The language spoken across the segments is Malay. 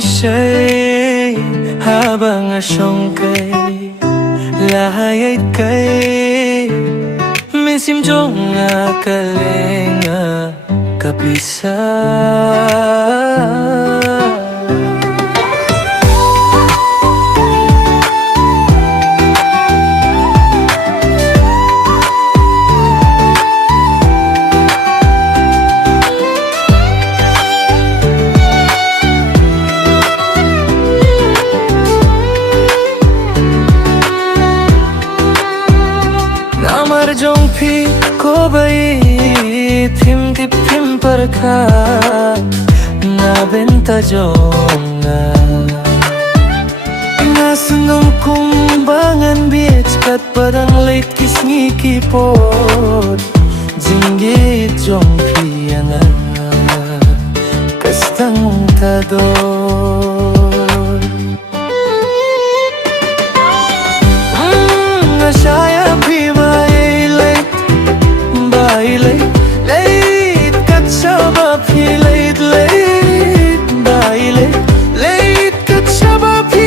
ni siya'y habang asyong kay lahayay kay misimjong nga kalenga kapisa. Jong phi ko bai thim tip thim par kha na benta jonga na sungum kumbangan beach kat parang late kisngi kipot jinggit jong phi anga kastang tador nashaya phi late kat shaba phi late kat shaba phi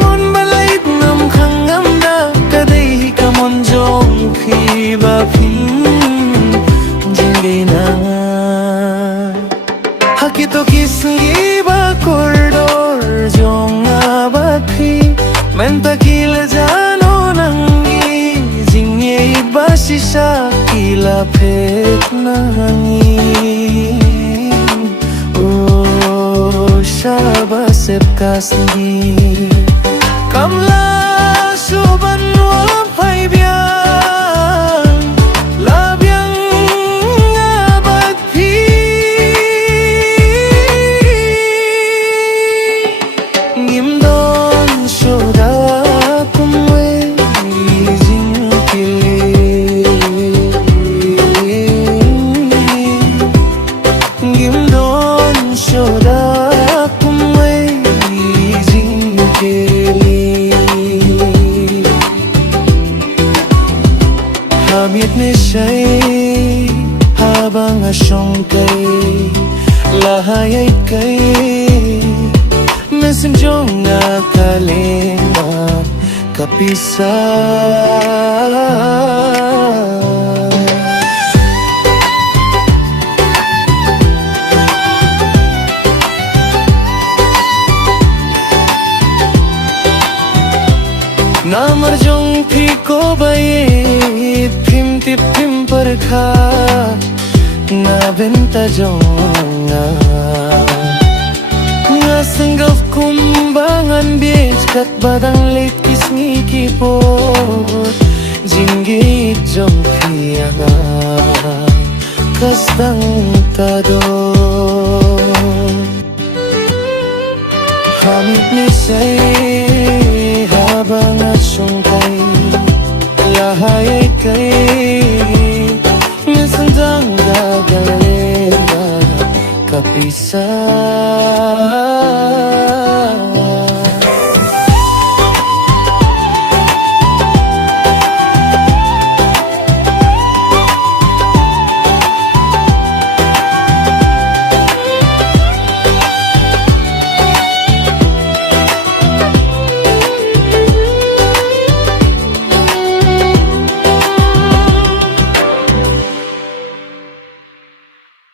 mon balait nam khangam da kadai ka mon jong phi ba phi jingai na hakito kisngi ba corridor jong ba phi menta kila jano nangi jingai ba shisha lapit nangin oh shaba sepkasni kamla suban wa phai biang labyang abad phi ngim don shoda kumwe Hamit ni siya'y habang asyong kay lahayay kay mesimjong nga kalenga kapisa. नामर Jong P को बाई फिम टिप फिम पर खा ना benta jonga nga senggaf kumbangan beach kat badang late kisngi kipot jinggit jong pianga kastang tador hamit ni say